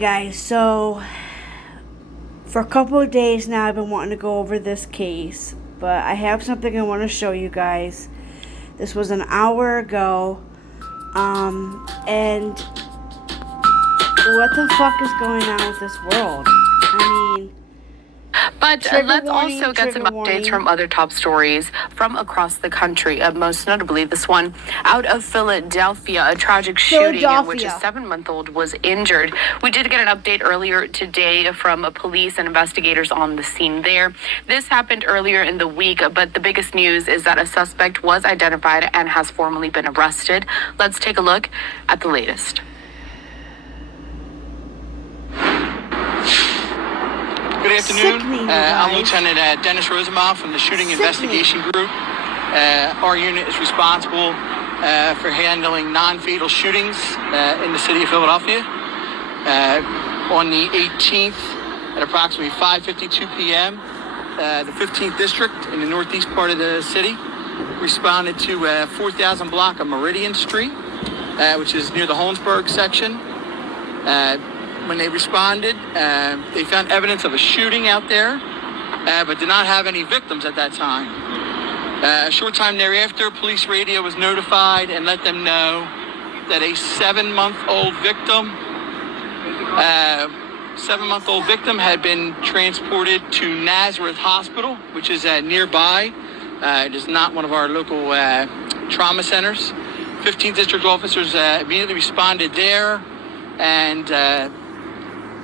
Guys, so for a couple of days now I've been wanting to go over this case, but I have something I want to show you guys. This was an hour ago, and what the fuck is going on with this world? I mean, But let's also get some updates from other top stories from across the country. Most notably, this one out of Philadelphia, a tragic shooting in which a 7-month-old was injured. We did get an update earlier today from police and investigators on the scene there. This happened earlier in the week, but the biggest news is that a suspect was identified and has formally been arrested. Let's take a look at the latest. Good afternoon. I'm Lieutenant Dennis Rosenbaum from the Shooting Investigation Group. Our unit is responsible for handling non-fatal shootings in the city of Philadelphia. On the 18th at approximately 5:52 p.m., the 15th District in the northeast part of the city responded to 4000 block of Meridian Street, which is near the Holmesburg section. When they responded, they found evidence of a shooting out there, but did not have any victims at that time. A short time thereafter, police radio was notified and let them know that a 7-month-old victim had been transported to Nazareth Hospital, which is nearby. It is not one of our local trauma centers. 15th District officers immediately responded there and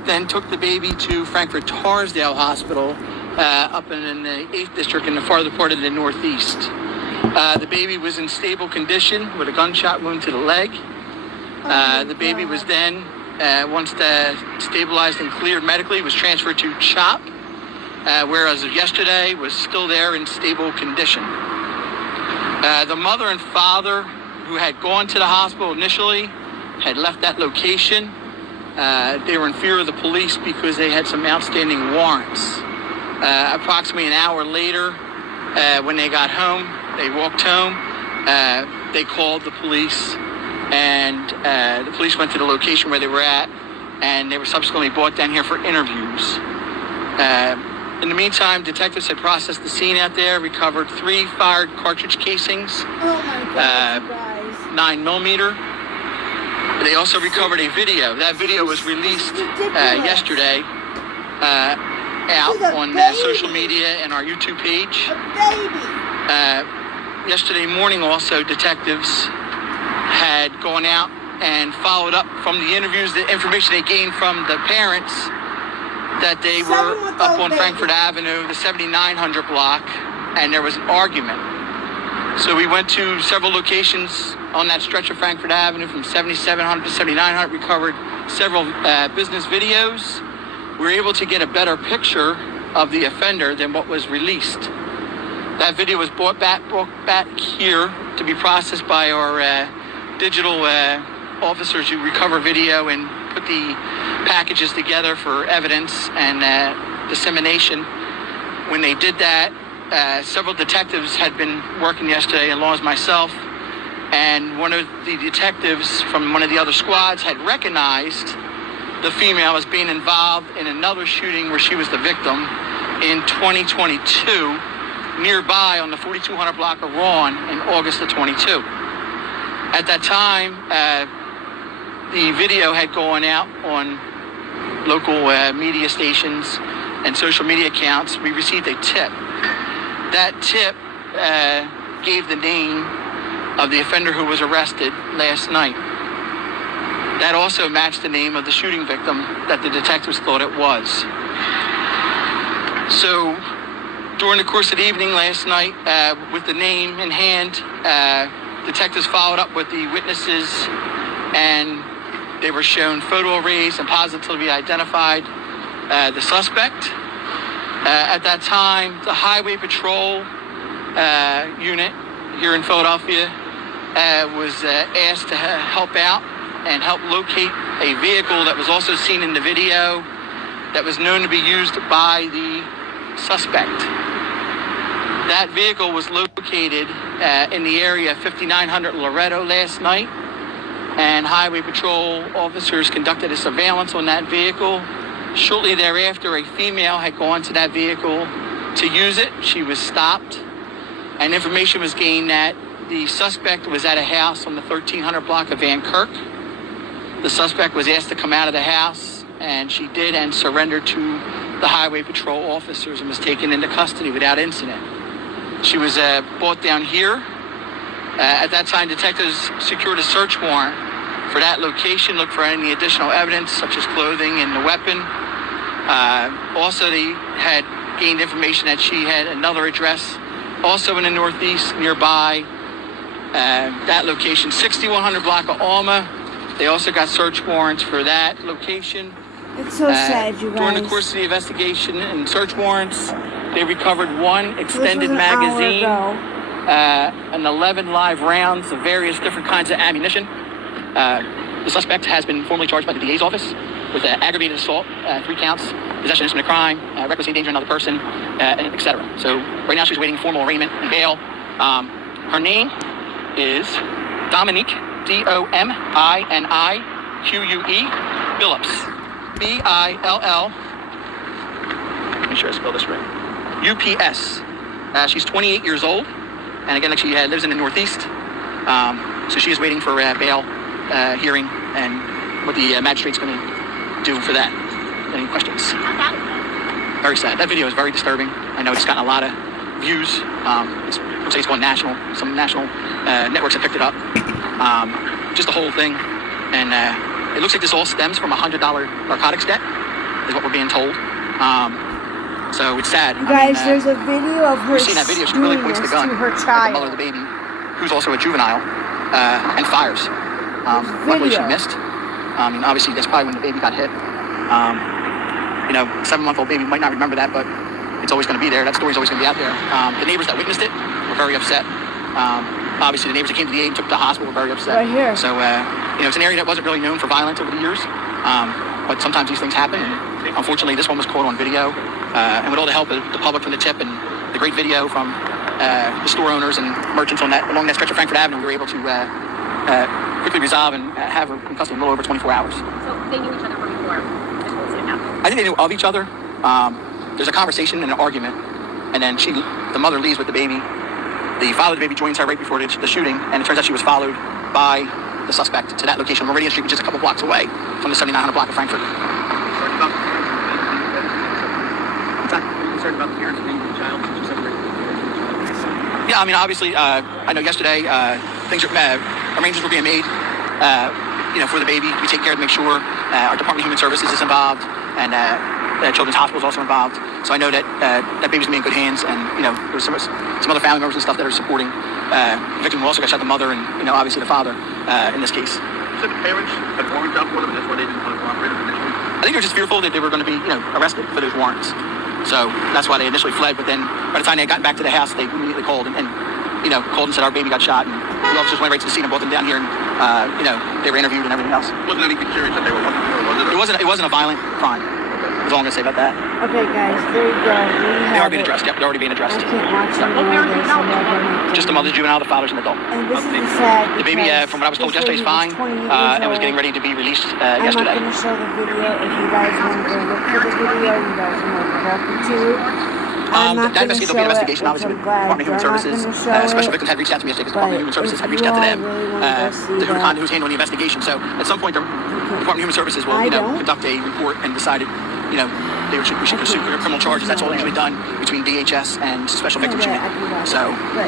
then took the baby to Frankfurt Tarsdale Hospital up in the 8th District in the farther part of the northeast. The baby was in stable condition with a gunshot wound to the leg. The baby was then, once stabilized and cleared medically, was transferred to CHOP, whereas yesterday was still there in stable condition. The mother and father who had gone to the hospital initially had left that location. They were in fear of the police because they had some outstanding warrants. Approximately an hour later, when they got home, they walked home, they called the police, and the police went to the location where they were at, and they were subsequently brought down here for interviews. In the meantime, detectives had processed the scene out there, recovered 3 fired cartridge casings, 9mm. They also recovered a video. That video was released yesterday out on social media and our YouTube page. Yesterday morning also, detectives had gone out and followed up from the interviews, the information they gained from the parents, that they were up on Frankfurt Avenue, the 7900 block, and there was an argument. So we went to several locations on that stretch of Frankfurt Avenue from 7700 to 7900, recovered several business videos. We were able to get a better picture of the offender than what was released. That video was brought back here to be processed by our digital officers who recover video and put the packages together for evidence and dissemination. When they did that, several detectives had been working yesterday, along as myself, and one of the detectives from one of the other squads had recognized the female as being involved in another shooting where she was the victim in 2022, nearby on the 4200 block of Rawn in August of 22. At that time, the video had gone out on local media stations and social media accounts. We received a tip. That tip gave the name of the offender who was arrested last night. That also matched the name of the shooting victim that the detectives thought it was. So during the course of the evening last night, with the name in hand, detectives followed up with the witnesses, and they were shown photo arrays and positively identified the suspect. At that time, the Highway Patrol unit here in Philadelphia was asked to help out and help locate a vehicle that was also seen in the video that was known to be used by the suspect. That vehicle was located in the area of 5900 Loretto last night, and Highway Patrol officers conducted a surveillance on that vehicle. Shortly thereafter, a female had gone to that vehicle to use it. She was stopped, and information was gained that the suspect was at a house on the 1300 block of Van Kirk. The suspect was asked to come out of the house, and she did, and surrendered to the Highway Patrol officers and was taken into custody without incident. She was brought down here. At that time, detectives secured a search warrant for that location, looked for any additional evidence, such as clothing and the weapon. Also, they had gained information that she had another address, also in the Northeast, nearby that location, 6100 block of Alma. They also got search warrants for that location. It's so sad, you guys. During the course of the investigation and search warrants, they recovered one extended magazine, and 11 live rounds of various different kinds of ammunition. The suspect has been formally charged by the DA's office with aggravated assault, 3 counts, possession of instrument of crime, reckless endangering another person, etc. So right now she's waiting formal arraignment and bail. Her name is Dominique, Dominique Phillips, Bill. Make sure I spell this right. UPS. She's 28 years old, and again, she lives in the Northeast. So she is waiting for bail hearing and what the magistrate's going to do for that. Any questions? Very sad. That video is very disturbing. I know it's gotten a lot of views. Looks like it's going national. Some national networks have picked it up. Just the whole thing. And it looks like this all stems from a $100 narcotics debt, is what we're being told. So it's sad. You guys, there's a video of her seen that video. She really points the gun to her at child. the mother of the baby, who's also a juvenile, and fires. Luckily, she missed. Obviously, that's probably when the baby got hit. 7-month-old baby might not remember that, but it's always going to be there. That story's always going to be out there. The neighbors that witnessed it were very upset. Obviously, the neighbors that came to the aid and took it to the hospital were very upset. Right here. So, it's an area that wasn't really known for violence over the years. But sometimes these things happen. And unfortunately, this one was caught on video. And with all the help of the public from the tip and the great video from the store owners and merchants along that stretch of Frankfurt Avenue, we were able to quickly resolve and have her in custody in a little over 24 hours. So they knew each other from before this whole incident happened? I think they knew of each other. There's a conversation and an argument, and then the mother leaves with the baby. The father of the baby joins her right before the shooting, and it turns out she was followed by the suspect to that location, Meridian Street, which is a couple blocks away from the 7900 block of Frankfurt. Concerned about the parents being the child since you separated? Yeah, obviously, I know yesterday arrangements were being made, for the baby. We take care to make sure our Department of Human Services is involved, and Children's Hospital is also involved. So I know that that baby's gonna be in good hands, and there's some other family members and stuff that are supporting. The victim also got shot, the mother, and obviously the father in this case. So the parents had warrants out for them, and that's why they didn't want to cooperate initially? I think they're just fearful that they were going to be, arrested for those warrants. So that's why they initially fled. But then by the time they had gotten back to the house, they immediately called and called and said our baby got shot. And the officers went right to the scene and brought them down here, and they were interviewed and everything else. Wasn't anything serious that they were looking for, was it? It wasn't a violent crime. That's all I'm going to say about that. Okay, guys, there you go. They are being addressed. Yep, they're already being addressed. I can't watch this. Just the mother's juvenile, the father's an adult. And this is sad. The baby, from what I was told yesterday, is fine and was getting ready to be released yesterday. I'm not going to show the video. If you guys want to go look for the video, you guys are more than welcome to. That investigation, obviously, with Department of Human Services. Special victims had reached out to me yesterday because Department of Human Services had reached out to them, who's handling the investigation. So at some point, the Department of Human Services will, conduct a report and decided, we should pursue criminal charges. That's all usually done between DHS and Special Victims Unit. So, yeah,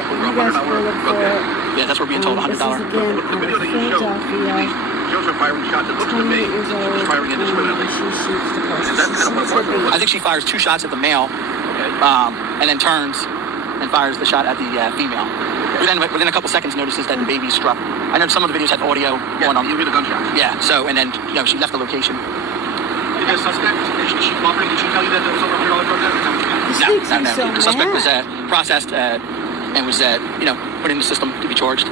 that's what we're being told, $100. The video that you shows her firing shots. It looks to me she was firing indiscriminately. Is that kind of what it was? I think she fires 2 shots at the male, and then turns and fires the shot at the female. Within a couple seconds, notices that the baby struck. I know some of the videos had audio going on. You hear the gunshots. Yeah. So, and then she left the location. Did the suspect? Did she cooperate? Did she tell you that there was over $100 drug debt? No. The suspect was processed and was put in the system to be charged.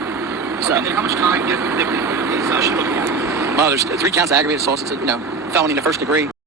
So. And then how much time is she looking at? Well, there's 3 counts of aggravated assault. It's a felony in the first degree.